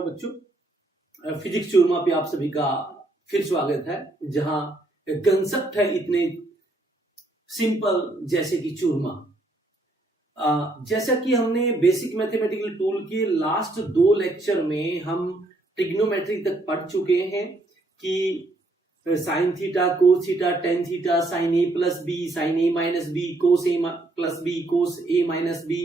प्यारो बच्चों, फिजिक्स चूरमा पे आप सभी का फिर स्वागत है, जहां कंसेप्ट है इतने सिंपल जैसे कि चूरमा। जैसा कि हमने बेसिक मैथमेटिकल टूल के लास्ट 2 लेक्चर में हम ट्रिग्नोमेट्री तक पढ़ चुके हैं कि sine theta, cos theta, tan theta, sine A plus B, sine A minus B, cos A plus B, cos A minus B,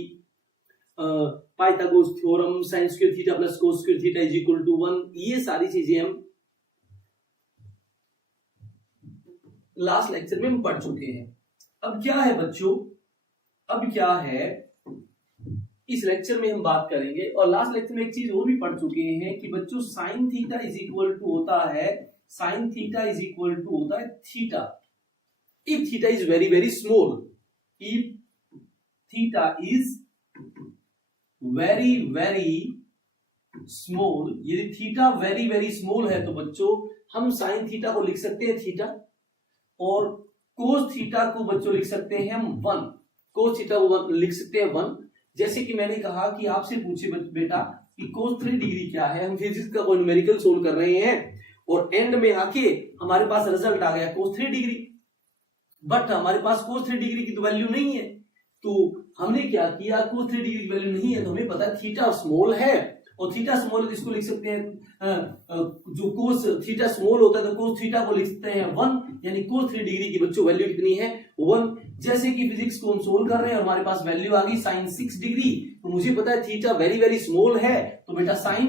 Pythagoras theorem, sine square theta plus cos square theta is equal to 1, ये सारी चीजें हम last lecture में हम पढ़ चुके हैं। अब क्या है बच्चों, अब क्या है इस लेक्चर में हम बात करेंगे, और लास्ट लेक्चर में एक चीज और भी पढ़ चुके हैं कि बच्चों sine theta is equal to होता है, sine theta is equal to होता है theta if theta is very very small, if theta is very very small, यदि थीटा वेरी वेरी स्मॉल है तो बच्चों हम साइन थीटा को लिख सकते हैं थीटा, और कोस थीटा को बच्चों लिख सकते हैं हम 1, कोस थीटा को लिख सकते हैं 1। जैसे कि मैंने कहा कि आपसे पूछे बेटा कि कोस 3 डिग्री क्या है, हम फिजिक्स का कोई न्यूमेरिकल सोल्व कर रहे हैं और एंड में आके हमारे पास रिजल्ट आ गया कोस 3 डिग्री, बट हमारे पास कोस 3 डिग्री की तो वैल्यू नहीं है, तो हमने क्या किया, कोस 3 डिग्री की वैल्यू नहीं है तो हमें पता है थीटा स्मॉल है, और थीटा स्मॉल है तो इसको लिख सकते हैं जो कोस थीटा स्मॉल होता है तो कोस थीटा को लिख सकते हैं 1, यानी कोस 3 डिग्री की बच्चों वैल्यू कितनी है 1। जैसे कि फिजिक्स को हम सोल्व कर रहे हैं और हमारे पास वैल्यू आ गई साइन 6 डिग्री, तो मुझे पता है थीटा वेरी वेरी स्मॉल है, तो बेटा साइन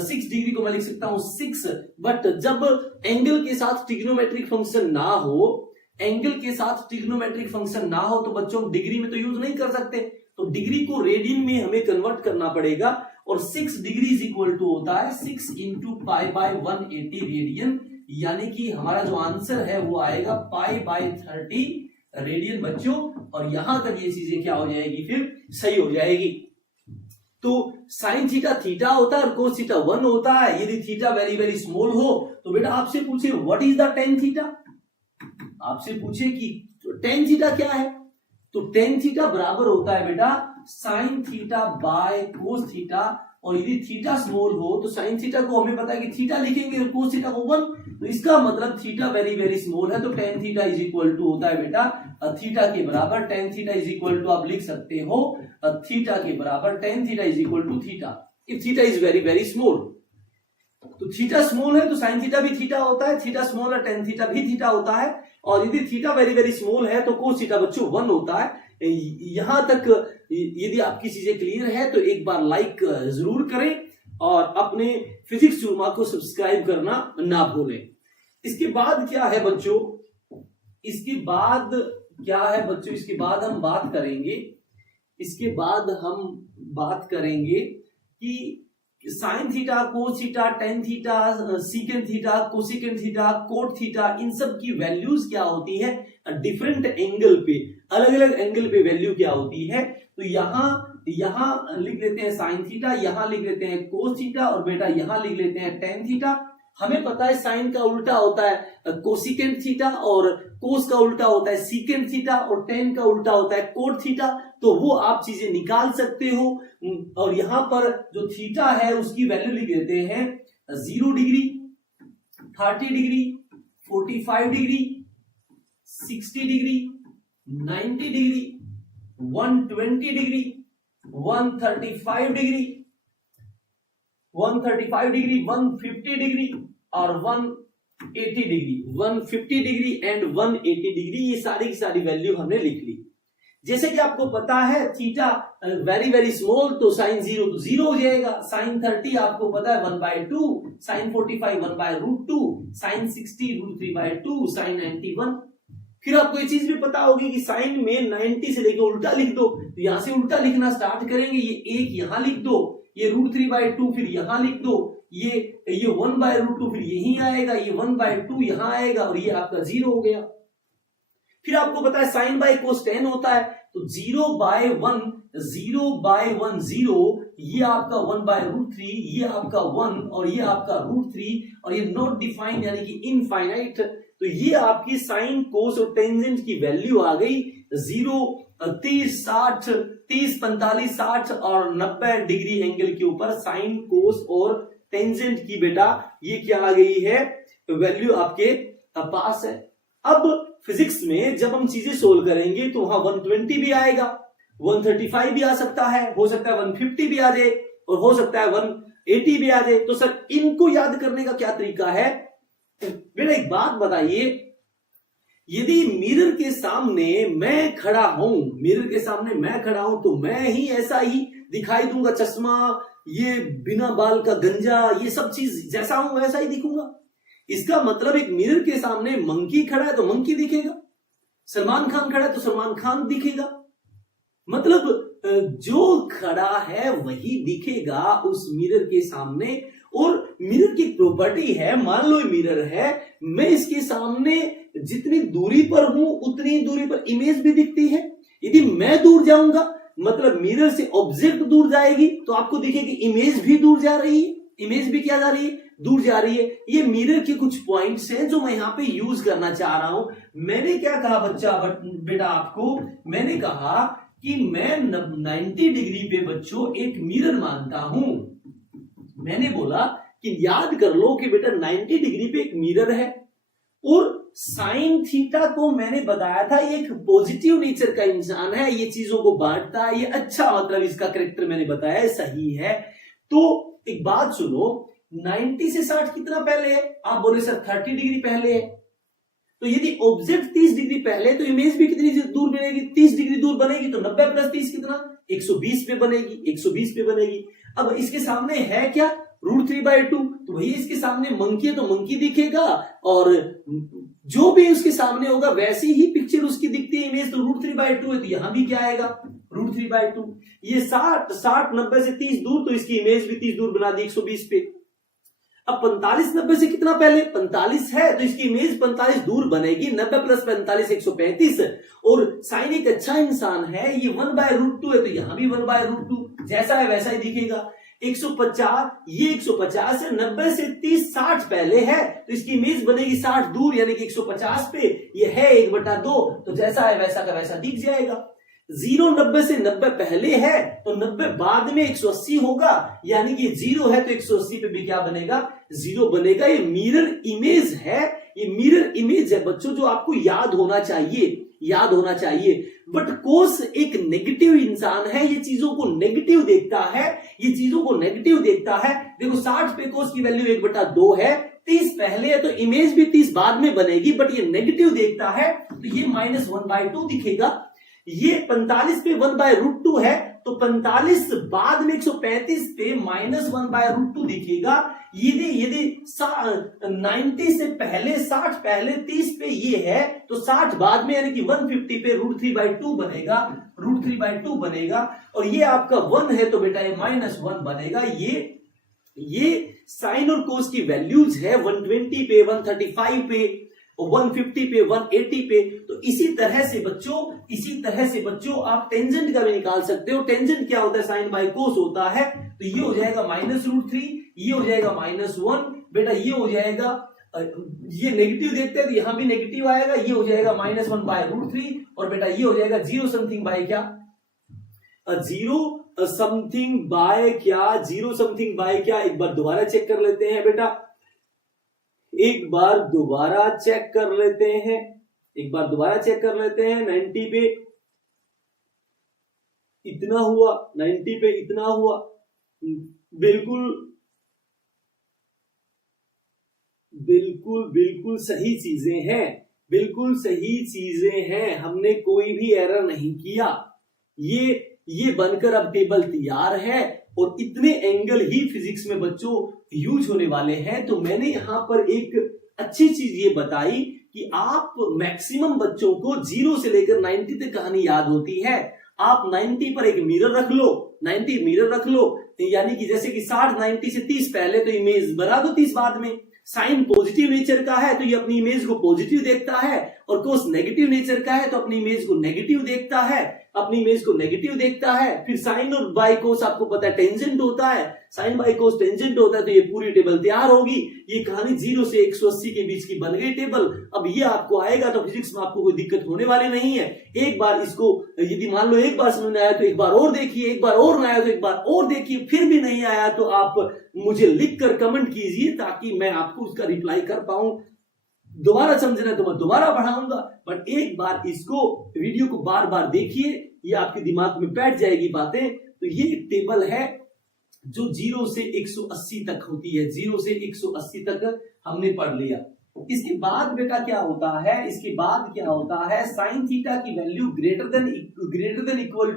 6 डिग्री को मैं लिख सकता हूं 6। बट जब एंगल के साथ ट्रिग्नोमेट्रिक फंक्शन ना हो, एंगल के साथ ट्रिग्नोमेट्रिक फंक्शन ना हो तो बच्चों डिग्री में तो यूज नहीं कर सकते, तो डिग्री को रेडियन में हमें कन्वर्ट करना पड़ेगा, और 6 डिग्री इज इक्वल टू होता है 6 इंटू पाई बाय 180 रेडियन, यानी कि हमारा जो आंसर है वो आएगा पाई बाय 30 रेडियन बच्चों, और यहां तक ये चीजें क्या हो जाएगी फिर सही हो जाएगी। तो साइन थीटा थीटा होता है और कोस थीटा 1 होता है, यदि थीटा वेरी वेरी स्मॉल हो तो बेटा आपसे पूछे what is the tan theta, आपसे पूछे कि टेन थीटा क्या है, तो टेन थीटा बराबर होता है बेटा sine theta by cos theta, और यदि थीटा स्मॉल हो तो साइन थीटा को हमें पता है कि थीटा लिखेंगे और कोस थीटा को 1, तो इसका मतलब थीटा वेरी वेरी स्मॉल है, तो tan theta is equal to होता है बेटा थीटा के बराबर, tan theta is equal to आप लिख सकते हो थीटा के बराबर tan theta is equal to theta if theta is very very small. तो थीटा स्मॉल है तो साइन थीटा भी थीटा होता है, थीटा स्मॉल है टेन थीटा भी थीटा होता है, और यदि थीटा वेरी वेरी स्मॉल है तो कोस थीटा बच्चों 1 होता है। यहां तक यदि आपकी चीजें क्लियर है तो एक बार लाइक जरूर करें और अपने फिजिक्स चूरमा को सब्सक्राइब करना ना भूलें। इसके बाद क्या है बच्चों, इसके बाद क्या है बच्चों, इसके बाद हम बात करेंगे, इसके बाद हम बात करेंगे कि sine theta, cos theta, tan theta, secant theta, cosecant theta, cot theta, इन सब की वैल्यूज क्या होती है डिफरेंट एंगल पे, अलग अलग एंगल पे वैल्यू क्या होती है। तो यहां लिख लेते हैं साइन थीटा, यहां लिख लेते हैं कोस थीटा, और बेटा यहां लिख लेते हैं टेन थीटा। हमें पता है साइन का उल्टा होता है कोसिकेंट थीटा, और कोस का उल्टा होता है सीकेंट थीटा, और टेन का उल्टा होता है कोट थीटा, तो वो आप चीजें निकाल सकते हो। और यहां पर जो थीटा है उसकी वैल्यू लिख देते हैं 0 degree, 30 degree, 45 degree, 60 degree, 90 degree, 120 degree, 135 degree, 135 degree, 150 degree और 180 डिग्री, 150 डिग्री एंड 180 डिग्री, ये सारी की सारी वैल्यू हमने लिख ली। जैसे कि आपको पता है थीटा वेरी वेरी स्मॉल तो साइन 0 तो 0 हो जाएगा, साइन 30 आपको पता है 1/2, साइन 45 1/√2, साइन 60 √3/2, साइन 91। फिर आपको ये चीज भी पता होगी कि साइन में 90 से लेकर उल्टा लिख दो, तो यहां से उल्टा लिखना स्टार्ट करेंगे, ये एक यहां लिख दो, ये √3/2 फिर यहां लिख दो, ये 1/√2 फिर यही आएगा, ये 1/2 यहां आएगा, और ये आपका 0 हो गया। फिर आपको पता है साइन बाय कोस 10 होता है, तो 0/1 0/10, ये आपका 1/√3, ये आपका 1 और ये आपका √3, और ये नॉट डिफाइंड यानी कि इनफाइनाइट, तो ये आपकी साइन कोस और टेंजेंट की वैल्यू आ गई 0, 30, 60, 30, 45, 60 और 90 डिग्री एंगल के ऊपर साइन कोस और टेंजेंट की बेटा ये क्या आ गई है, वैल्यू आपके पास है। अब फिजिक्स में जब हम चीजें सोल्व करेंगे तो वहां 120 भी आएगा, 135 भी आ सकता है, हो सकता है 150 भी आ जाए और हो सकता है 180 भी आ जाए। तो सर इनको याद करने का क्या तरीका है? बेटा एक बात बताइए, यदि मिरर के सामने मैं खड़ा हूं, मिरर के सामने मैं खड़ा हूं तो मैं ही ऐसा ही दिखाई दूंगा, चश्मा, ये बिना बाल का गंजा, ये सब चीज जैसा हूं वैसा ही दिखूंगा। इसका मतलब एक मिरर के सामने मंकी खड़ा है तो मंकी दिखेगा, सलमान खान खड़ा है तो सलमान खान दिखेगा। मतलब जो खड़ा है वही दिखेगा उस मिरर के सामने। और मिरर की प्रॉपर्टी है, मान लो मिरर है, मैं इसके सामने जितनी दूरी पर हूं उतनी दूरी पर इमेज भी दिखती है। यदि मैं दूर जाऊंगा मतलब मिरर से ऑब्जेक्ट दूर जाएगी तो आपको दिखेगी इमेज भी दूर जा रही है, इमेज भी क्या जा रही है, दूर जा रही है। ये मिरर के कुछ पॉइंट्स हैं जो मैं यहां पे यूज करना चाह रहा हूं। मैंने क्या कहा बेटा आपको, मैंने कहा कि मैं 90 डिग्री पे बच्चों एक मिरर मानता हूं। मैंने बोला कि याद कर लो कि बेटा 90 डिग्री पे एक मिरर है और साइन थीटा को मैंने बताया था ये एक पॉजिटिव नेचर का इंसान है, ये चीजों को बांटता है, ये अच्छा मतलब इसका कैरेक्टर मैंने बताया सही है। तो एक बात सुनो, 90 से 60 कितना पहले है? आप बोले सर 30 डिग्री पहले है। तो यदि ऑब्जेक्ट 30 डिग्री पहले तो इमेज भी कितनी दूर बनेगी, 30 डिग्री दूर बनेगी। तो 90 प्लस 30 कितना, 120 पे बनेगी, 120 पे बनेगी। अब इसके सामने है क्या, √3/2। तो भैया इसके सामने मंकी है तो मंकी दिखेगा और जो भी उसके सामने होगा वैसी ही पिक्चर उसकी दिखती है, इमेज। तो √3/2 है तो यहां भी क्या आएगा, √3/2। ये 60 90 से 30 दूर तो इसकी इमेज भी 30 दूर बना दी 120 पे। अब 45 90 से कितना पहले, 45 है तो इसकी इमेज 45 दूर बनेगी, 90 प्लस 45 135। और साइन एक अच्छा इंसान है, ये 1/√2 है तो यहां भी 1/√2 जैसा है वैसा ही दिखेगा। 150, ये 150 है, 90 से 30 60 पहले है तो इसकी इमेज बनेगी 60 दूर यानी कि 150 पे, ये है 1/2 तो जैसा है वैसा का वैसा दिख जाएगा। 0 90 से 90 पहले है तो 90 बाद में 180 होगा, यानी कि 0 है तो 180 पे भी क्या बनेगा, 0 बनेगा। ये मिरर इमेज है, ये मिरर इमेज है बच्चों जो आपको याद होना चाहिए, याद होना चाहिए। बट कोस एक नेगेटिव इंसान है, ये चीजों को नेगेटिव देखता है, ये चीजों को नेगेटिव देखता है। देखो 60 पे कोस की वैल्यू 1/2 है, 30 पहले है तो इमेज भी 30 बाद में बनेगी, बट ये नेगेटिव देखता है तो ये -1/2 दिखेगा। ये 45 पे 1/√2 है तो 45 बाद में 135 पे -1/√2 दिखेगा। यदि 90 से पहले 60 पहले 30 पे ये है तो 60 बाद में यानी कि 150 पे √3/2 बनेगा, √3/2 बनेगा। और ये आपका 1 है तो बेटा ये -1 बनेगा। ये साइन और कोस की वैल्यूज है 120 पे, 135 पे, 150 पे, 180 पे। तो इसी तरह से बच्चों आप टेंजेंट का भी निकाल सकते हो। टेंजेंट क्या होता है, साइन बाय कोस होता है। तो ये हो जाएगा -√3, ये हो जाएगा -1, बेटा ये हो जाएगा, ये नेगेटिव देखते हैं तो यहां भी नेगेटिव आएगा, ये हो जाएगा -1/√3 और बेटा ये हो जाएगा 0 समथिंग बाय क्या, 0 समथिंग बाय क्या, 0 समथिंग बाय क्या। एक बार दोबारा चेक कर लेते हैं बेटा, एक बार दोबारा चेक कर लेते हैं, 90 पे इतना हुआ, 90 पे इतना हुआ। बिल्कुल सही चीजें हैं, बिल्कुल सही चीजें हैं, हमने कोई भी एरर नहीं किया। ये बनकर अब टेबल तैयार है और इतने एंगल ही फिजिक्स में बच्चों यूज होने वाले हैं। तो मैंने यहां पर एक अच्छी चीज ये बताई कि आप मैक्सिमम बच्चों को 0 से लेकर 90 तक कहानी याद होती है। आप 90 पर एक मिरर रख लो, 90 मिरर रख लो, यानी कि जैसे कि 60 90 से 30 पहले तो इमेज बना दो 30 बाद में। साइन पॉजिटिव नेचर का है तो ये अपनी इमेज को पॉजिटिव देखता है और कोस नेगेटिव नेचर का है तो अपनी इमेज को नेगेटिव देखता है। अपनी इमेज को नेगेटिव देखता है। फिर साइन और बाई कोस आपको पता है टेंजेंट होता है, साइन बाई कोस टेंजेंट होता है, तो ये पूरी टेबल तैयार होगी। ये कहानी 0 से 180 के बीच की बन गई टेबल। अब ये आपको आएगा तो फिजिक्स में आपको कोई दिक्कत होने वाली नहीं है। एक बार इसको यदि मान लो एक बार समझ में आया तो एक बार और देखिए, एक बार और ना आया तो एक बार और देखिए, फिर भी नहीं आया तो आप मुझे लिखकर कमेंट कीजिए ताकि मैं आपको उसका रिप्लाई कर पाऊं। दोबारा समझना तो मैं दोबारा पढ़ाऊंगा, बट एक बार इसको वीडियो को बार बार देखिए, ये आपके दिमाग में बैठ जाएगी बातें। तो ये टेबल है जो 0 से 180 तक होती है, 0 से 180 तक हमने पढ़ लिया। इसके बाद बेटा क्या होता है, इसके बाद क्या होता है, साइन थीटा की value greater than equal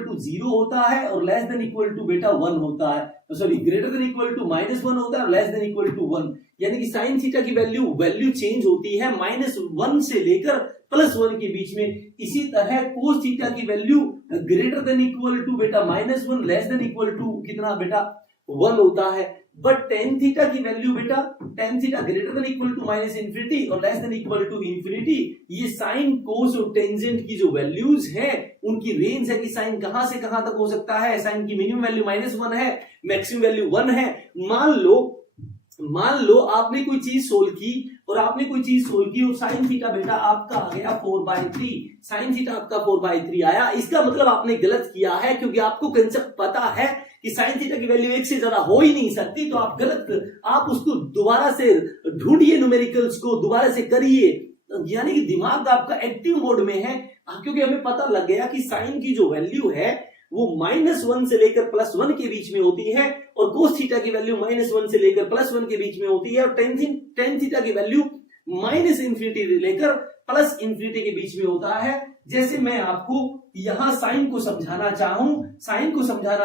to 0 होता है और लेस देन इक्वल टू बेटा 1 होता है, sorry greater than equal to -1 होता है और लेस देन इक्वल टू 1। यानी कि साइन थीटा की वैल्यू चेंज होती है -1 से लेकर +1 के बीच में। इसी तरह कोस थीटा की value greater than equal to बेटा -1 लेस देन इक्वल टू कितना बेटा 1 होता है। बट टेन थीटा की वैल्यू बेटा tan theta greater than equal to -infinity और less than equal to infinity. ये साइन कोस और टेंजेंट की जो वैल्यूज है उनकी रेंज है कि साइन कहां से कहां तक हो सकता है। साइन की मिनिमम वैल्यू -1 है, मैक्सिमम वैल्यू 1 है। मान लो आपने कोई चीज सोल्व की और साइन थीटा बेटा आपका आ गया 4/3, साइन थीटा आपका 4/3 आया। इसका मतलब आपने गलत किया है, क्योंकि आपको कंसेप्ट पता है कि साइन थीटा की वैल्यू 1 से ज्यादा हो ही नहीं सकती। तो आप उसको दोबारा से ढूंढिए, न्यूमेरिकल्स को दोबारा से करिए, यानी कि दिमाग आपका एक्टिव मोड में है, क्योंकि हमें पता लग गया कि साइन की जो वैल्यू है वो -1 से लेकर +1 के बीच में होती है और कोस थीटा की वैल्यू -1 से लेकर +1 के बीच में होती है और टेन थीटा की वैल्यू -∞ से लेकर +∞ के बीच में होता है। जैसे मैं आपको यहां साइन को समझाना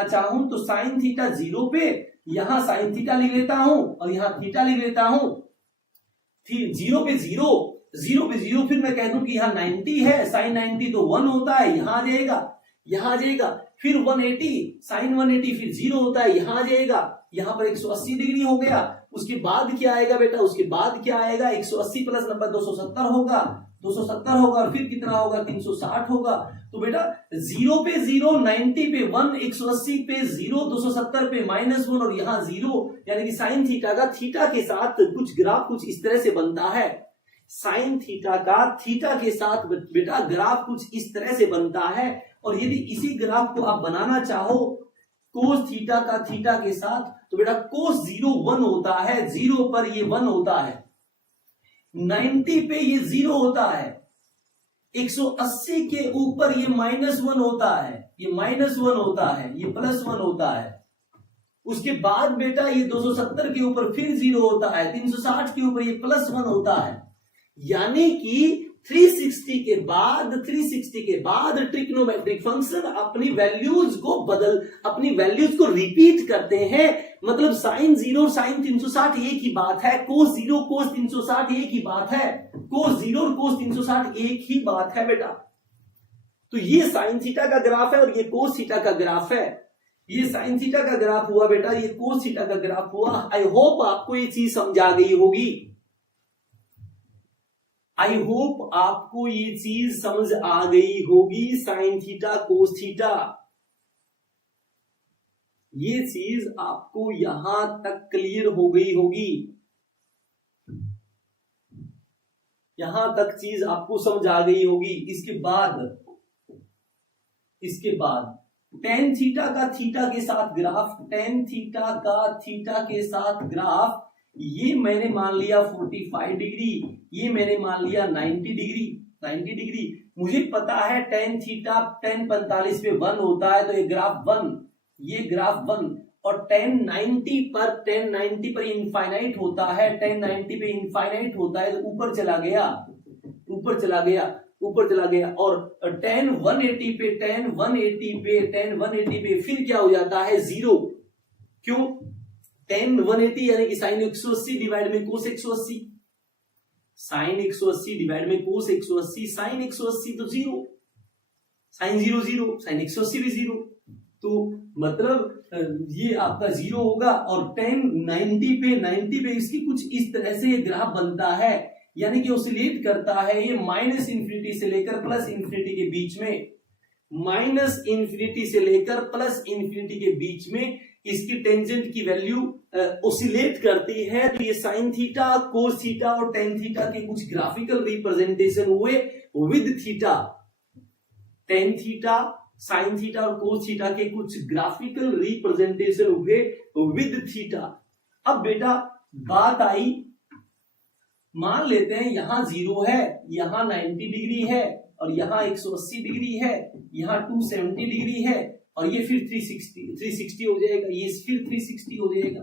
चाहूं तो साइन थीटा 0 पे यहां साइन थीटा लिख लेता हूं और यहां थीटा लिख लेता हूं। 0 पे 0, फिर मैं कह दूं कि यहां 90 है, साइन 90 तो 1 होता है, यहां आ जाएगा। फिर 180, साइन 180 फिर 0 होता है, यहां आ जाएगा। यहां पर 180 डिग्री हो गया। उसके बाद क्या आएगा बेटा, 180 + 90 270 होगा, और फिर कितना होगा 360 होगा। तो बेटा 0 पे 0, 90 पे 1, 180 पे 0, 270 पे -1 और यहां 0, यानी कि साइन थीटा का थीटा के साथ कुछ ग्राफ कुछ इस तरह से बनता है। साइन थीटा का थीटा के साथ बेटा ग्राफ कुछ इस तरह से बनता है। और यदि इसी ग्राफ को आप बनाना चाहो कोस थीटा का थीटा के साथ, तो बेटा कोस 0 1 होता है, 0 पर ये 1 होता है, 90 पे ये 0 होता है, 180 के ऊपर ये -1 होता है, ये -1 होता है, ये +1 होता है। उसके बाद बेटा ये 270 के ऊपर फिर 0 होता है, 360 के ऊपर ये +1 होता है। यानी कि 360 के बाद ट्रिग्नोमेट्रिक फंक्शन अपनी वैल्यूज को रिपीट करते हैं। मतलब साइन 0 और साइन 360 एक ही बात है, कोस 0 कोस 360 एक ही बात है, कोस 0 और कोस 360 एक ही बात है बेटा। तो ये साइन थीटा का ग्राफ है और ये कोस थीटा का ग्राफ है। ये साइन थीटा का ग्राफ हुआ बेटा, ये कोस थीटा का ग्राफ हुआ। आई होप आपको ये चीज समझ आ गई होगी। साइन थीटा कोस थीटा, ये चीज आपको यहां तक क्लियर हो गई होगी, यहां तक चीज आपको समझ आ गई होगी। इसके बाद टेन थीटा का थीटा के साथ ग्राफ, ये मैंने मान लिया 45 डिग्री, ये मैंने मान लिया 90 डिग्री। मुझे पता है टेन थीटा 1045 पे 1 होता है, तो ये ग्राफ 1 और 1090 पर इनफाइनाइट होता है, 1090 पे इनफाइनाइट होता है, तो ऊपर चला गया और 10 180 पे फिर क्या हो जाता है 0। क्यों? 10 180 यानी कि साइन 180 डिवाइड में कोस 180, साइन 180 डिवाइड में कोस 180, साइन 180 तो 0, साइन 0 0, साइन 180 भी 0, तो मतलब ये आपका 0 होगा। और 10 90 पे इसकी कुछ इस तरह से ग्राफ बनता है। यानी कि ऑसिलेट करता है ये माइनस इंफिनिटी से लेकर प्लस इंफिनिटी के बीच में, माइनस इंफिनिटी से लेकर प्लस इंफिनिटी के बीच में इसकी टेंजेंट की वैल्यू ऑसिलेट करती है। तो ये साइन थीटा, कोस थीटा और टेन थीटा के कुछ ग्राफिकल रिप्रेजेंटेशन हुए with theta, tan theta, sine theta और कोस थीटा के कुछ ग्राफिकल रिप्रेजेंटेशन हुए विद थीटा। अब बेटा बात आई, मान लेते हैं यहां 0 है, यहां 90 डिग्री है और यहां 180 डिग्री है, यहां 270 डिग्री है और ये फिर 360 हो जाएगा, ये फिर 360 हो जाएगा,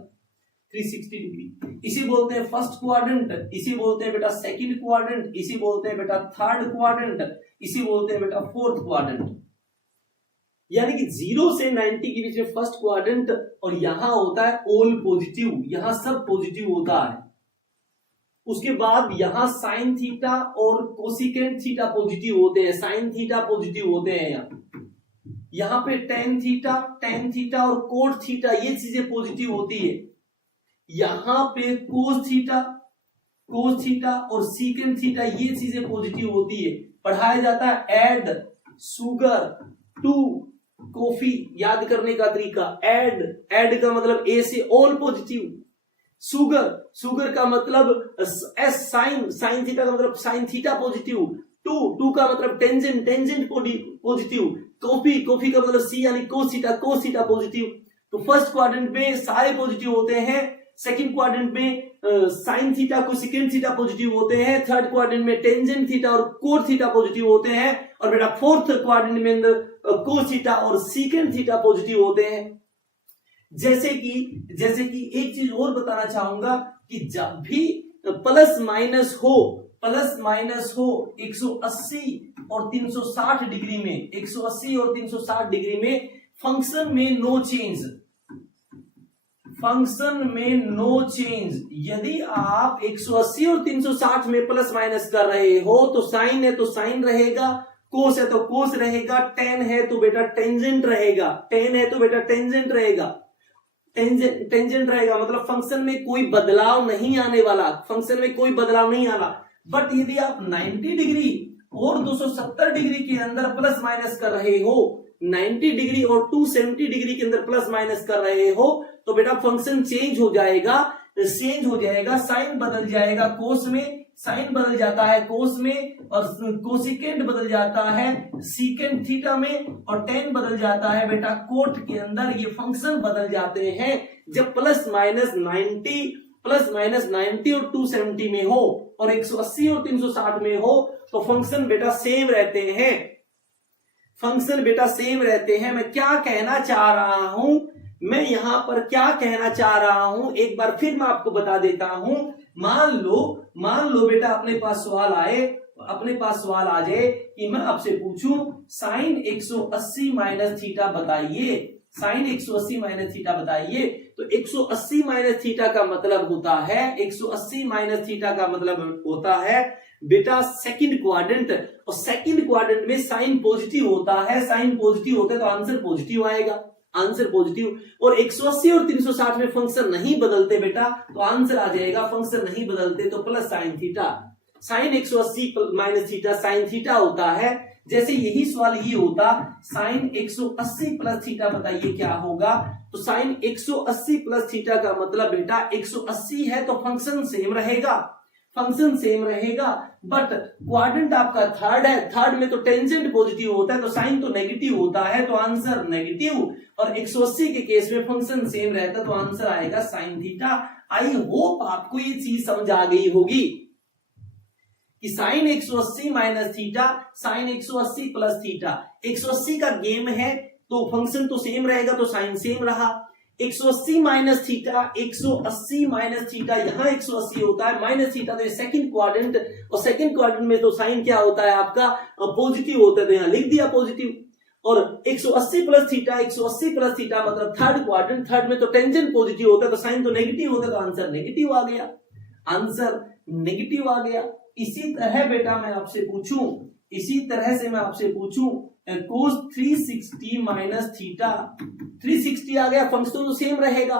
360 डिग्री। इसे बोलते हैं फर्स्ट क्वाड्रेंट, इसे बोलते हैं बेटा सेकंड क्वाड्रेंट, इसे बोलते हैं बेटा थर्ड क्वाड्रेंट, इसे बोलते हैं बेटा फोर्थ क्वाड्रेंट। यानी कि 0 से 90 के बीच में फर्स्ट क्वाड्रेंट और यहां होता है ऑल पॉजिटिव, यहां सब पॉजिटिव होता है। उसके बाद यहां साइन थीटा और कोसिकेंट थीटा पॉजिटिव होते हैं, साइन थीटा पॉजिटिव होते हैं। यहां पे टेन थीटा और कोट थीटा ये चीजें पॉजिटिव होती है। यहां पे कोस थीटा और सीकेंट थीटा ये चीजें पॉजिटिव होती है। पढ़ाया जाता है ऐड शुगर टू कॉफी, याद करने का तरीका, ऐड का मतलब ए से ऑल पॉजिटिव, शुगर का मतलब एस साइन थीटा का मतलब साइन थीटा पॉजिटिव, टू का मतलब टेंजेंट पॉजिटिव, कॉफी का मतलब सी यानी कोस थीटा पॉजिटिव। तो फर्स्ट क्वाड्रेंट में सारे पॉजिटिव होते हैं, सेकंड क्वाड्रेंट में sine theta cosecant theta positive होते हैं, थर्ड क्वाड्रेंट में टेंजेंट थीटा और कोट थीटा पॉजिटिव होते हैं और बेटा फोर्थ क्वाड्रेंट में अंदर कोस थीटा और सीकेंट थीटा पॉजिटिव होते हैं। जैसे कि एक चीज और बताना चाहूंगा कि जब भी प्लस माइनस हो 180 और 360 डिग्री में, 180 और 360 डिग्री में फंक्शन में नो चेंज, यदि आप 180 और 360 में प्लस माइनस कर रहे हो तो साइन है तो साइन रहेगा, कोस है तो कोस रहेगा, टेन है तो बेटा टेंजेंट रहेगा, टेंजेंट रहेगा, मतलब फंक्शन में कोई बदलाव नहीं आने वाला, बट यदि आप 90 डिग्री और 270 डिग्री के अंदर प्लस माइनस कर रहे हो, 90 डिग्री और 270 डिग्री के अंदर प्लस माइनस कर रहे हो तो बेटा फंक्शन चेंज हो जाएगा, साइन बदल जाएगा, कोस में साइन बदल जाता है कोस में, और कोसिकेंट बदल जाता है सीकेंट थीटा में, और टेन बदल जाता है बेटा कोट के अंदर। ये फंक्शन बदल जाते हैं जब प्लस माइनस 90 और 270 में हो और 180 और 360 में हो तो फंक्शन बेटा सेम रहते हैं। मैं क्या कहना चाह रहा हूं, मैं यहां पर क्या कहना चाह रहा हूं एक बार फिर मैं आपको बता देता हूं। मान लो बेटा अपने पास सवाल आ जाए कि मैं आपसे पूछूं साइन 180 माइनस थीटा बताइए, तो 180 माइनस थीटा का मतलब होता है, 180 माइनस थीटा का मतलब होता है बेटा सेकंड क्वाड्रेंट, और सेकंड क्वाड्रेंट में साइन पॉजिटिव होता है, तो आंसर पॉजिटिव आएगा, और 180 और 360 में फंक्शन नहीं बदलते बेटा तो आंसर आ जाएगा, फंक्शन नहीं बदलते तो plus sine theta, sine 180 minus theta sine theta होता है। जैसे यही सवाल ये होता साइन 180 प्लस थीटा बताइए क्या होगा, तो साइन 180 प्लस थीटा का मतलब बेटा 180 है तो फंक्शन सेम रहेगा, बट क्वाड्रेंट आपका थर्ड है, थर्ड में तो टेंजेंट पॉजिटिव होता है तो साइन तो नेगेटिव होता है तो आंसर नेगेटिव, और 180 के केस में फंक्शन सेम रहता तो आंसर आएगा साइन थीटा। आई होप आपको ये चीज समझ आ गई होगी कि sine 180 minus theta, sine 180 plus theta, 180 का गेम है तो फंक्शन तो सेम रहेगा तो साइन सेम रहा, 180 माइनस थीटा, 180 माइनस थीटा, यहां 180 होता है, माइनस थीटा तो सेकंड क्वाड्रेंट, और सेकंड क्वाड्रेंट में तो साइन क्या होता है आपका पॉजिटिव होता है तो यहां लिख दिया पॉजिटिव, और 180 प्लस थीटा मतलब थर्ड क्वाड्रेंट, थर्ड में तो टेंजेंट पॉजिटिव होता है तो साइन तो नेगेटिव होता है तो आंसर नेगेटिव आ गया। इसी तरह बेटा मैं आपसे पूछूं, कोस 360 माइनस थीटा, 360 आ गया, फंक्शन तो सेम रहेगा।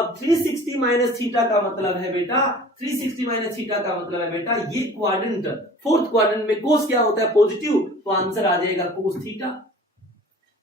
अब 360 माइनस थीटा का मतलब है बेटा, 360 माइनस थीटा का मतलब है बेटा ये क्वाड्रेंट, फोर्थ क्वाड्रेंट में कोस क्या होता है, पॉजिटिव, तो आंसर आ जाएगा कोस थीटा।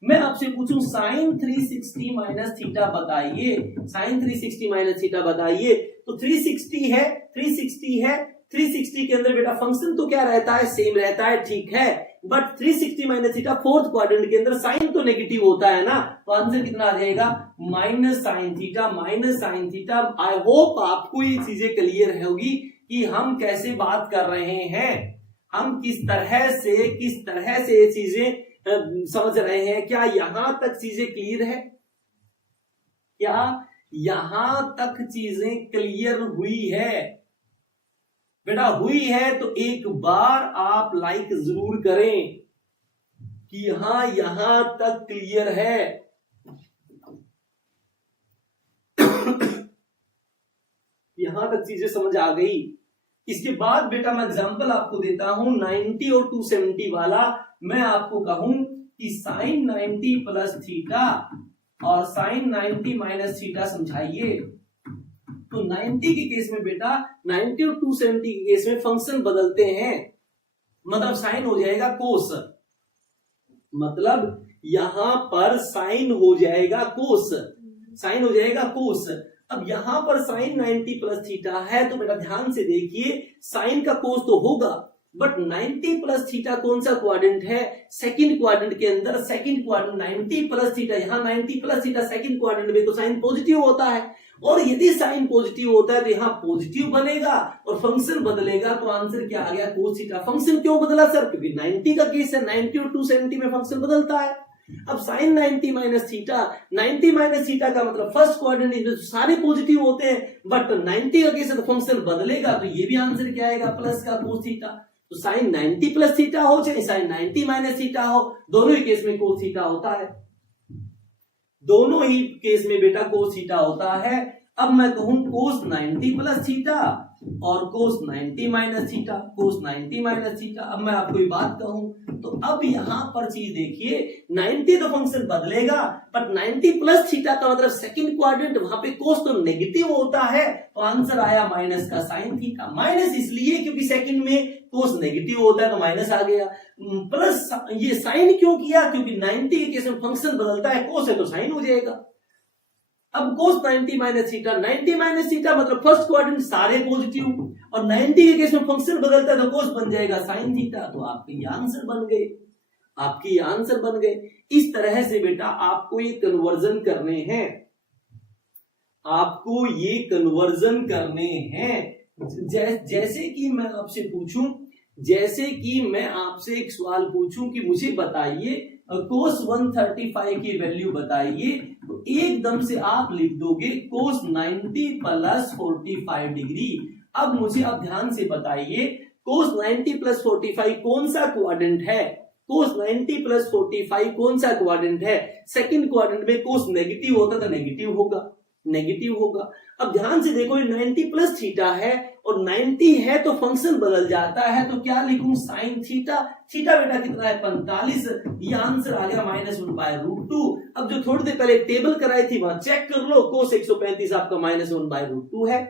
मैं आपसे पूछूं साइन 360 माइनस थीटा बताइए, साइन 360 माइनस थीटा बताइए, तो 360 है, 360 है, 360 के अंदर बेटा फंक्शन तो क्या रहता है, सेम रहता है, ठीक है, but 360 minus theta fourth quadrant के अंदर साइन तो नेगेटिव होता है ना, तो आंसर कितना आ जाएगा, minus sine theta, minus sine theta. I hope आपको ये चीजें क्लियर होगी कि हम कैसे बात कर रहे हैं, हम किस तरह से ये चीजें समझ रहे हैं। क्या यहां तक चीजें क्लियर है, क्या यहां तक चीजें क्लियर हुई है बेटा, हुई है तो एक बार आप लाइक जरूर करें कि हाँ यहां तक क्लियर है। यहां तक चीजें समझ आ गई। इसके बाद बेटा मैं एग्जांपल आपको देता हूं 90 और 270 वाला। मैं आपको कहूं कि साइन 90 प्लस थीटा और साइन 90 माइनस थीटा समझाइए, तो 90 के केस में बेटा 90 और 270 के केस में फंक्शन बदलते हैं, मतलब साइन हो जाएगा कोस, मतलब यहां पर साइन हो जाएगा कोस, साइन हो जाएगा कोस। अब यहां पर साइन 90 प्लस थीटा है, तो बेटा ध्यान से देखिए साइन का कोस तो होगा, बट 90 प्लस थीटा कौन सा क्वाड्रेंट है, सेकंड क्वाड्रेंट के अंदर, सेकंड क्वाड्रेंट 90 प्लस थीटा, यहां 90 प्लस थीटा सेकंड क्वाड्रेंट में तो साइन पॉजिटिव होता है, और यदि साइन पॉजिटिव होता है तो यहां पॉजिटिव बनेगा और फंक्शन बदलेगा, तो आंसर क्या आ गया, कोस थीटा। फंक्शन क्यों बदला सर, क्योंकि 90 का केस है, 90 और 270 में फंक्शन बदलता है। अब sine 90 minus theta, 90 minus theta का मतलब फर्स्ट क्वाड्रेंट में सारे पॉजिटिव होते हैं, बट 90 का केस है तो फंक्शन बदलेगा, तो ये भी आंसर क्या आएगा, प्लस का कोस थीटा। तो साइन 90 प्लस थीटा हो चाहे साइन 90 माइनस थीटा हो, दोनों ही केस में कोस थीटा होता है, दोनों ही केस में बेटा कोस थीटा होता है। अब मैं कहूं कोस 90 प्लस थीटा और कोस 90 माइनस थीटा, कोस 90 माइनस थीटा। अब मैं आपको ये बात कहूं तो अब यहां पर चीज देखिए, 90 तो फंक्शन बदलेगा, बट 90 प्लस थीटा का मतलब सेकंड क्वाड्रेंट, वहां पे कोस तो नेगेटिव होता है, तो आंसर आया माइनस का साइन थीटा। माइनस इसलिए क्योंकि सेकंड में कोस नेगेटिव होता है तो माइनस आ गया, प्लस ये साइन क्यों किया, क्योंकि 90 के केस में फंक्शन बदलता है, कोस है तो साइन हो जाएगा। अब कोस 90 माइनस थीटा, 90 माइनस थीटा मतलब फर्स्ट क्वाड्रेंट सारे पॉजिटिव, और 90 के केस में फंक्शन बदलता है तो कोस बन जाएगा साइन थीटा, तो आपके ये आंसर बन गए, आपके ये आंसर बन गए। इस तरह से बेटा आपको ये कन्वर्जन करने हैं, आपको ये कन्वर्जन करने हैं। जैसे कि मैं आपसे पूछूं, जैसे कि मैं आपसे एक सवाल पूछूं कि मुझे बताइए कोस 135 की वैल्यू बताइए, तो एकदम से आप लिख दोगे कोस 90 प्लस 45 डिग्री। अब मुझे आप ध्यान से बताइए कोस 90 प्लस 45 कौन सा क्वाड्रेंट है, कोस 90 प्लस 45 कौन सा क्वाड्रेंट है, सेकंड क्वाड्रेंट में कोस नेगेटिव होता तो नेगेटिव होगा, नेगेटिव होगा। अब ध्यान से देखो 90 प्लस थीटा है और 90 है तो फंक्शन बदल जाता है, तो क्या लिखूं, साइन थीटा। थीटा बेटा कितना है 45, ये आंसर आ गया -1/√2। अब जो थोड़ी देर पहले टेबल कराई थी वहां चेक कर लो, कोस 135 आपका -1/√2 है,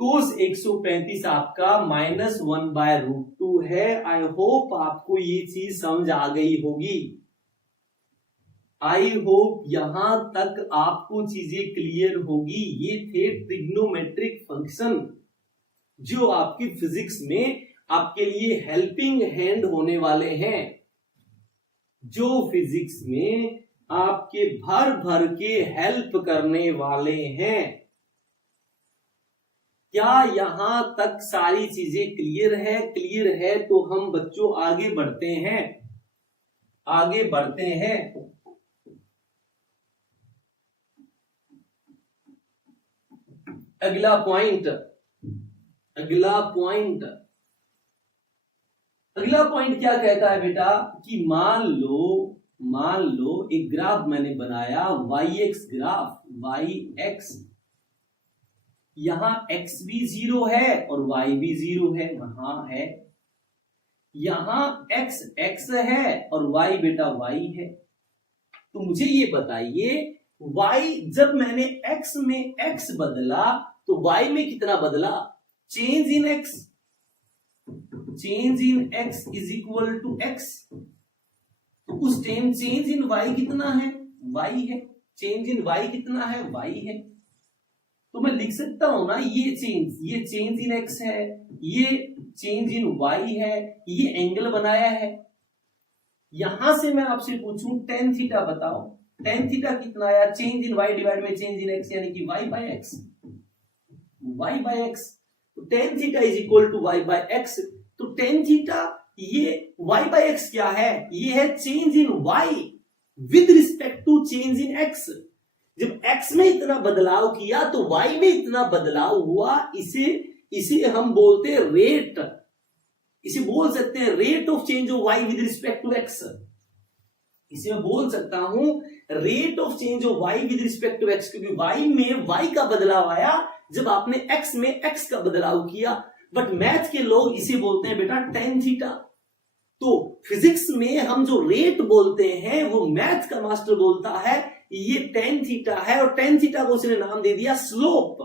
कोस 135 आपका -1/√2 है। आई होप आपको ये चीज समझ आ गई होगी, आई होप यहां तक आपको चीजें क्लियर होगी। ये थे ट्रिग्नोमेट्रिक फंक्शन जो आपकी फिजिक्स में आपके लिए हेल्पिंग हैंड होने वाले हैं, जो फिजिक्स में आपके भर भर के हेल्प करने वाले हैं। क्या यहां तक सारी चीजें क्लियर है? क्लियर है तो हम बच्चों आगे बढ़ते हैं, आगे बढ़ते हैं। अगला पॉइंट, अगला पॉइंट, अगला पॉइंट क्या कहता है बेटा कि मान लो एक ग्राफ मैंने बनाया yx ग्राफ, yx, यहां x भी 0 है और y भी 0 है, वहां है, यहां x है और y बेटा y है। तो मुझे ये बताइए y जब मैंने x में x बदला तो y में कितना बदला, change in x, change in x is equal to x। तो उस टाइम चेंज इन y कितना है, y है, चेंज इन y कितना है, y है। तो मैं लिख सकता हूं ना, ये चेंज इन x है, ये चेंज इन y है, ये एंगल बनाया है। यहां से मैं आपसे पूछूं tan थीटा बताओ, tan थीटा कितना आया, चेंज इन y डिवाइड में चेंज इन x यानी कि y by x, y by x। तो tan theta is equal to y by x। तो tan थीटा ये y बाय x क्या है, ये है change in y with respect to change in x। जब x में इतना बदलाव किया तो y में इतना बदलाव हुआ, इसे हम बोलते हैं रेट, इसे बोल सकते हैं rate of change of y with respect to x। इसे मैं बोल सकता हूं rate of change of y with respect to x, क्योंकि y में y का बदलाव आया जब आपने x में x का बदलाव किया। बट मैथ के लोग इसे बोलते हैं बेटा tan थीटा। तो फिजिक्स में हम जो रेट बोलते हैं वो मैथ का मास्टर बोलता है ये tan थीटा है, और tan थीटा को उसने नाम दे दिया स्लोप।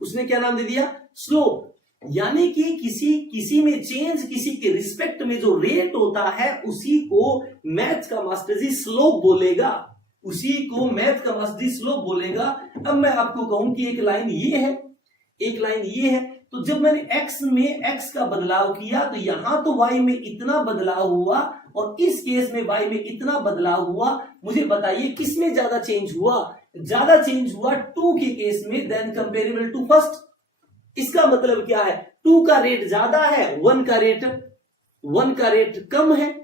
उसने क्या नाम दे दिया, स्लोप। यानी कि किसी में चेंज, किसी के रिस्पेक्ट में जो रेट होता है उसी को मैथ का मास्टर जी स्लोप बोलेगा, उसी को मैथ का मास्टर जी स्लोप बोलेगा। अब मैं आपको कहूं कि एक लाइन ये है, एक लाइन ये है, तो जब मैंने x में x का बदलाव किया तो यहां तो y में इतना बदलाव हुआ और इस केस में y में इतना बदलाव हुआ। मुझे बताइए किस में ज्यादा चेंज हुआ, ज्यादा चेंज हुआ 2 के केस में देन कंपेरेबल टू फर्स्ट। इसका मतलब क्या है, 2 का रेट ज्यादा है, 1 का रेट कम है।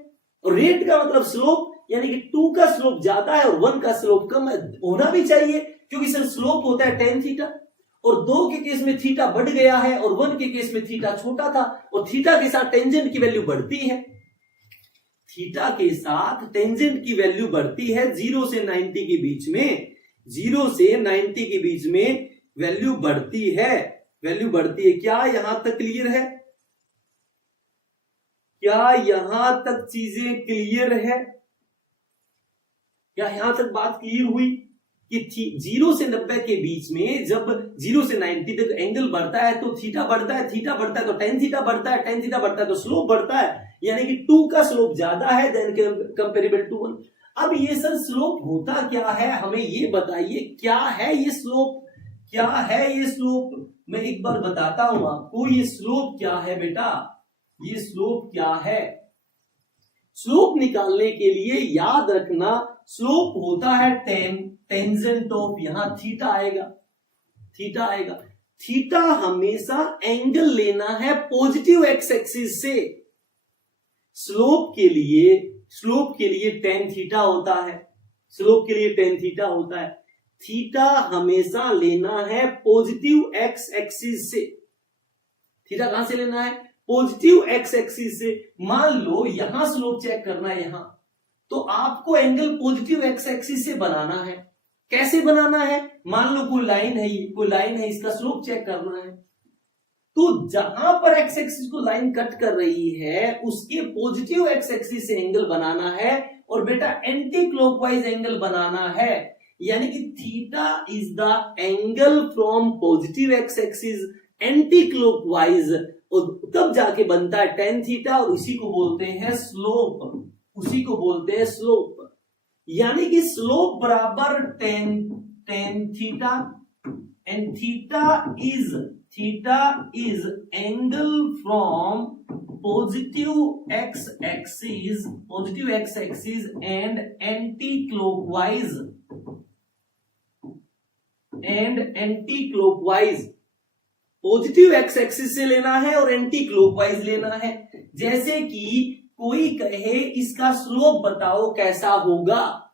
और रेट का मतलब स्लोप, यानी कि 2 का स्लोप ज्यादा है और 1 का स्लोप कम है। होना भी चाहिए क्योंकि सर स्लोप होता है tan थीटा, और 2 के केस में थीटा बढ़ गया है और 1 के केस में थीटा छोटा था, और थीटा के साथ टेंजेंट की वैल्यू बढ़ती है, थीटा के साथ टेंजेंट की वैल्यू बढ़ती है 0 से 90 के बीच में, 0 से 90 के बीच में वैल्यू बढ़ती है, वैल्यू बढ़ती है। क्या यहां तक क्लियर है, क्या यहां तक चीजें क्लियर है, क्या यहां तक बात क्लियर हुई कि 0 से 90 के बीच में जब 0 से 90 तक एंगल बढ़ता है तो थीटा बढ़ता है, थीटा बढ़ता है तो tan थीटा बढ़ता है, tan थीटा बढ़ता है तो स्लोप बढ़ता है, यानी कि 2 का स्लोप ज्यादा है देन कंपेरेबल टू 1। अब ये सर स्लोप होता क्या है, हमें ये बताइए, क्या है ये स्लोप, क्या है ये स्लोप। मैं एक बार बताता हूं आपको ये स्लोप क्या है बेटा, ये स्लोप क्या है। स्लोप निकालने के लिए याद रखना स्लोप होता है टेंजेंट ऑफ, यहां थीटा आएगा, थीटा आएगा। थीटा हमेशा एंगल लेना है पॉजिटिव एक्स एक्सिस से। स्लोप के लिए tan थीटा होता है, स्लोप के लिए tan थीटा होता है। थीटा हमेशा लेना है पॉजिटिव एक्स एक्सिस से। थीटा कहां से लेना है, पॉजिटिव एक्स एक्सिस से। मान लो यहां स्लोप चेक करना है यहां, तो आपको एंगल पॉजिटिव एक्स एक्सिस से बनाना है। कैसे बनाना है, मान लो कोई लाइन है, कोई लाइन है, इसका स्लोप चेक करना है, तो जहां पर एक्स एक्सिस को लाइन कट कर रही है उसके पॉजिटिव एक्स एक्सिस से एंगल बनाना है, और बेटा एंटी क्लॉकवाइज एंगल बनाना है। यानी कि theta is the angle from positive x axis anti clockwise, और तब जाके बनता है tan थीटा, और उसी को बोलते हैं स्लोप, उसी को बोलते हैं स्लोप। यानी कि स्लोप बराबर tan theta, and theta is angle from positive x axis and anti clockwise. Positive x axis से लेना है और एंटी क्लॉकवाइज लेना है। जैसे कि कोई कहे इसका स्लोप बताओ कैसा होगा,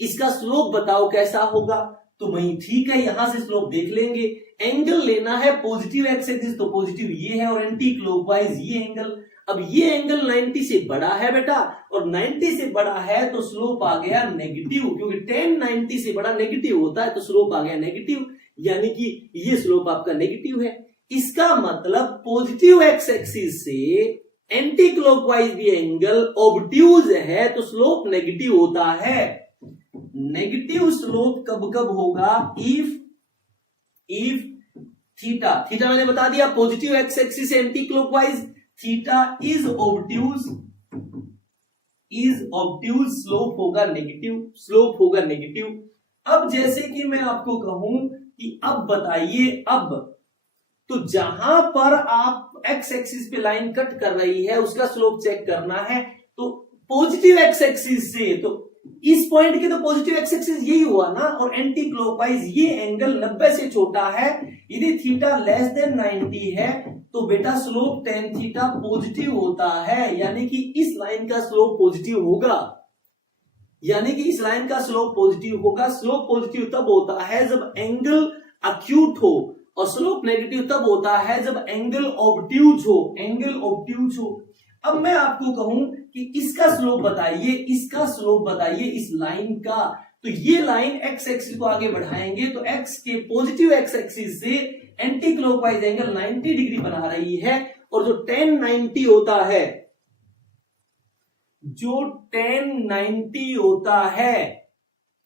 इसका स्लोप बताओ कैसा होगा, तो वही ठीक है, यहां से स्लोप देख लेंगे। एंगल लेना है पॉजिटिव एक्स एक्सिस, तो पॉजिटिव ये है और एंटी क्लॉकवाइज ये एंगल। अब ये एंगल 90 से बड़ा है बेटा, और 90 से बड़ा है तो स्लोप आ गया नेगेटिव, क्योंकि tan 90 से बड़ा नेगेटिव होता है, तो स्लोप आ गया नेगेटिव, यानी कि ये स्लोप आपका नेगेटिव है। इसका मतलब पॉजिटिव एक्स एक्सिस से एंटी क्लॉकवाइज भी एंगल ऑब्ट्यूज है तो स्लोप नेगेटिव होता है। नेगेटिव स्लोप कब कब होगा, इफ थीटा, थीटा मैंने बता दिया पॉजिटिव एक्स एक्सिस से anti clockwise, theta is obtuse, slope होगा नेगेटिव। अब जैसे कि मैं आपको कहूं कि अब बताइए, अब तो जहां पर आप एक्स एक्सिस पे लाइन कट कर रही है उसका स्लोप चेक करना है, तो पॉजिटिव एक्स एक्सिस से, तो इस पॉइंट के तो पॉजिटिव एक्स एक्सिस यही हुआ ना, और एंटी क्लॉकवाइज ये एंगल 90 से छोटा है, यदि थीटा लेस देन 90 है तो बेटा स्लोप tan थीटा पॉजिटिव होता है, यानी कि इस लाइन का स्लोप पॉजिटिव होगा, स्लोप पॉजिटिव तब होता है जब एंगल अक्यूट हो, और स्लोप नेगेटिव तब होता है जब एंगल ऑब्ट्यूज हो। अब मैं आपको कहूं कि इसका स्लोप बताइए इस लाइन का, तो ये लाइन एक्स एक्सिस को आगे बढ़ाएंगे तो एक्स के पॉजिटिव एक्स एक्सिस से एंटी क्लॉकवाइज एंगल 90 डिग्री बना रही है, और जो tan 90 होता है,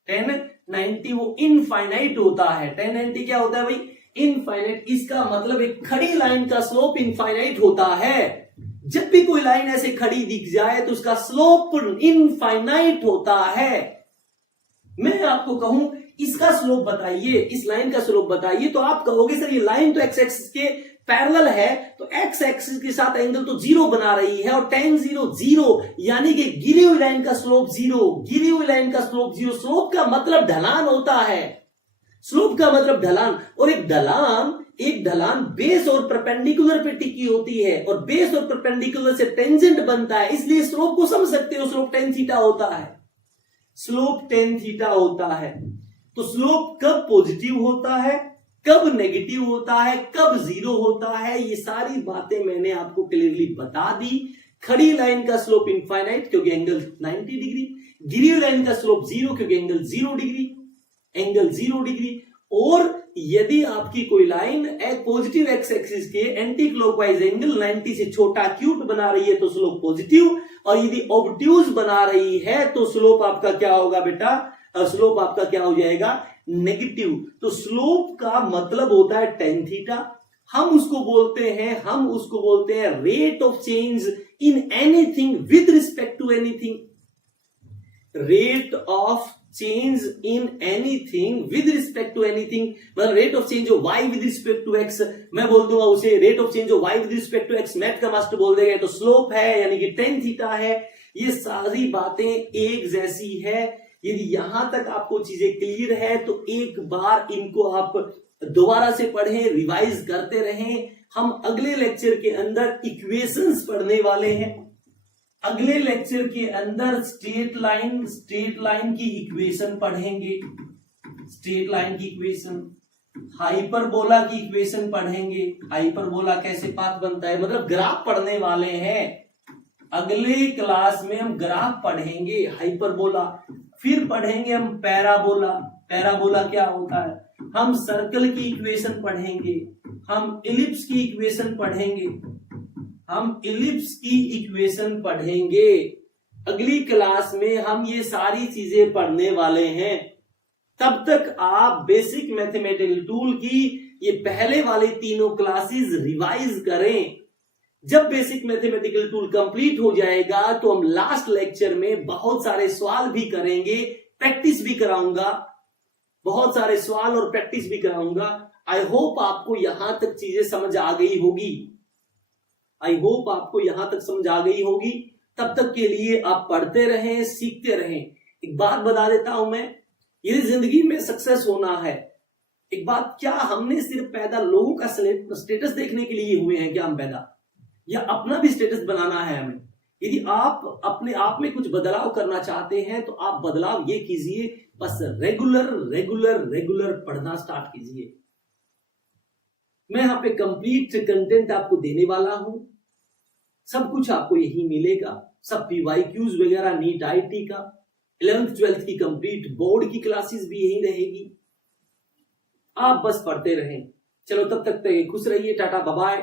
tan 90 वो इनफाइनाइट होता है। tan 90 क्या होता है भाई, इनफाइनाइट। इसका मतलब एक खड़ी लाइन का स्लोप इनफाइनाइट होता है। जब भी कोई लाइन ऐसे खड़ी दिख जाए तो उसका स्लोप इनफाइनाइट होता है। मैं आपको कहूं इसका स्लोप बताइए, इस लाइन का स्लोप बताइए, तो आप कहोगे सर ये लाइन तो एक्स एक्सिस के पैरेलल है, तो एक्स एक्सिस के साथ एंगल तो जीरो बना रही है, और tan 0 यानी कि गिरी हुई लाइन का स्लोप जीरो। स्लोप का मतलब ढलान होता है, और एक ढलान बेस और परपेंडिकुलर पे टिकी होती है, और बेस और परपेंडिकुलर से टेंजेंट बनता है, इसलिए स्लोप को समझ सकते हो, स्लोप tan थीटा होता है। तो स्लोप कब पॉजिटिव होता है, कब नेगेटिव होता है, कब जीरो होता है, ये सारी बातें मैंने आपको क्लियरली बता दी। खड़ी लाइन का स्लोप इनफाइनाइट क्योंकि एंगल 90 डिग्री, गिरी हुई लाइन का स्लोप जीरो क्योंकि एंगल 0 डिग्री। और यदि आपकी कोई लाइन पॉजिटिव एक्स एक्सिस के एंटी क्लॉकवाइज एंगल 90 से छोटा एक्यूट बना रही है तो स्लोप पॉजिटिव, और यदि ऑब्ट्यूज बना रही है तो स्लोप आपका क्या होगा बेटा, स्लोप आपका क्या हो जाएगा, नेगेटिव। तो स्लोप का मतलब होता है tan थीटा। हम उसको बोलते हैं rate of change in anything with respect to anything, rate of change in anything with respect to anything, मतलब rate of change of y with respect to x, मैं बोल दूंगा उसे rate of change of y with respect to x, math का master बोल देगा तो slope है, यानी कि tan थीटा है। ये सारी बातें एक जैसी है। यदि यहां तक आपको चीजें क्लियर है तो एक बार इनको आप दोबारा से पढ़ें, रिवाइज करते रहें। हम अगले लेक्चर के अंदर इक्वेशंस पढ़ने वाले हैं। अगले लेक्चर के अंदर स्ट्रेट लाइन की इक्वेशन पढ़ेंगे, हाइपरबोला की इक्वेशन पढ़ेंगे। हाइपरबोला कैसे पाथ बनता है, मतलब ग्राफ पढ़ने वाले हैं। अगले क्लास में हम ग्राफ पढ़ेंगे, हाइपरबोला। फिर पढ़ेंगे हम पैराबोला क्या होता है। हम सर्कल की इक्वेशन पढ़ेंगे, हम इलिप्स की इक्वेशन पढ़ेंगे। अगली क्लास में हम ये सारी चीजें पढ़ने वाले हैं। तब तक आप बेसिक मैथमेटिकल टूल की ये पहले वाले तीनों क्लासेस रिवाइज करें। जब बेसिक मैथमेटिकल टूल कंप्लीट हो जाएगा तो हम लास्ट लेक्चर में बहुत सारे सवाल भी करेंगे, प्रैक्टिस भी कराऊंगा, बहुत सारे सवाल और प्रैक्टिस भी कराऊंगा। आई होप आपको यहां तक चीजें समझ आ गई होगी। तब तक के लिए आप पढ़ते रहें, सीखते रहें। एक बात बता देता हूं मैं, यदि जिंदगी में सक्सेस होना है, एक बात, क्या हमने सिर्फ पैदा लोगों का स्टेटस देखने के लिए हुए हैं क्या हम पैदा, या अपना भी स्टेटस बनाना है हमें। यदि आप अपने आप में कुछ बदलाव करना चाहते हैं तो आप बदलाव ये कीजिए, बस रेगुलर पढ़ना स्टार्ट कीजिए। मैं यहाँ पे कंप्लीट कंटेंट आपको देने वाला हूं, सब कुछ आपको यही मिलेगा। सब PYQs वगैरह, नीट IT का 11th 12th की कंप्लीट बोर्ड की क्लासेस भी यही रहेगी। आप बस पढ़ते रहें। चलो तब तक खुश रहिए, टाटा बाय बाय।